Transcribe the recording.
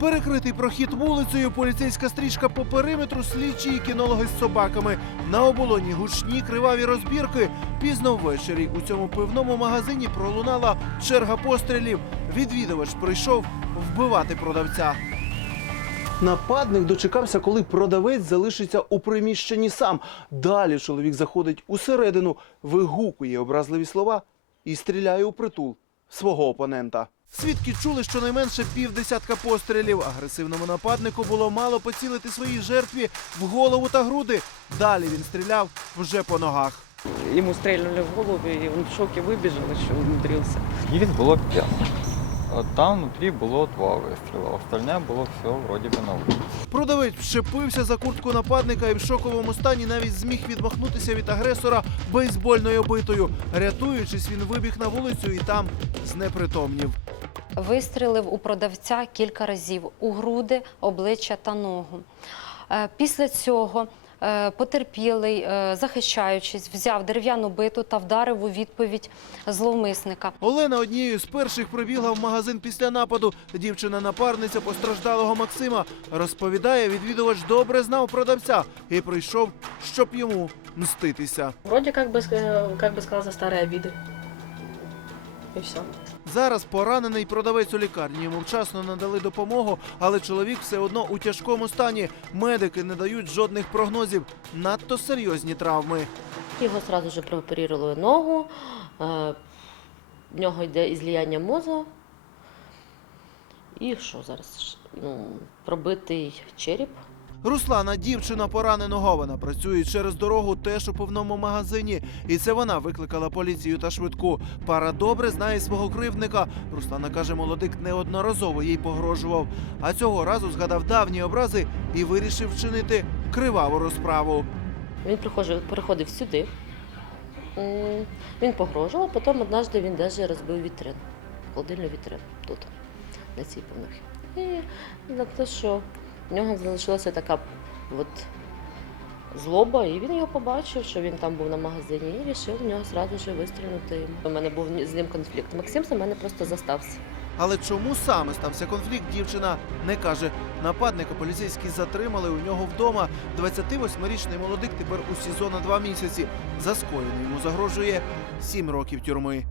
Перекритий прохід вулицею, поліцейська стрічка по периметру, слідчі і кінологи з собаками. На оболоні гучні криваві розбірки. Пізно ввечері у цьому пивному магазині пролунала черга пострілів. Відвідувач прийшов вбивати продавця. Нападник дочекався, коли продавець залишиться у приміщенні сам. Далі чоловік заходить усередину, вигукує образливі слова і стріляє у притул свого опонента. Свідки чули щонайменше півдесятка пострілів. Агресивному нападнику було мало поцілити своїй жертві в голову та груди. Далі він стріляв вже по ногах. Ему стрельнули в голову, и он в шоке выбежал, еще умудрился. Їх було п'ять. Там внутрі було два вистріли, остальне було все вроді би на вулиці. Продавець вщепився за куртку нападника і в шоковому стані навіть зміг відмахнутися від агресора бейсбольною битою. Рятуючись, він вибіг на вулицю і там знепритомнів Вистрілив у продавця кілька разів у груди, обличчя та ногу. Е, Після цього е, потерпілий, е, захищаючись, взяв дерев'яну биту та вдарив у відповідь зловмисника. Олена однією з перших прибігла в магазин після нападу. Дівчина-напарниця постраждалого Максима розповідає, відвідувач добре знав продавця і прийшов, щоб йому мститися. Вроде как бы, ска- как бы сказал, за старые обиды. И все. Зараз поранений продавець у лікарні. Йому вчасно надали допомогу, але чоловік все одно у тяжкому стані. Медики не дають жодних прогнозів. Надто серйозні травми. Його одразу ж прооперували ногу, е, в нього йде ізліяння мозу. І що зараз? Ну, пробитий череп. Руслана, дівчина пораненого. Вона працює через дорогу теж у пивному магазині. І це вона викликала поліцію та швидку. Пара добре знає свого кривдника. Руслана каже, молодик неодноразово їй погрожував. А цього разу згадав давні образи і вирішив вчинити криваву розправу. Він приходив, приходив сюди. Він погрожував, потім однажды він навіть розбив вітрину, холодильну вітрину тут, на цій пивнухі. І за те, що в нього залишилася така от злоба, і він його побачив, що він там був на магазині, і вирішив в нього одразу ж вистрілити. У мене був з ним конфлікт. Максим за мене просто застався. Але чому саме стався конфлікт, дівчина не каже. Нападника поліцейські затримали у нього вдома. 28-річний молодик тепер у СІЗО на два місяці. За скоєне йому загрожує 7 років тюрми.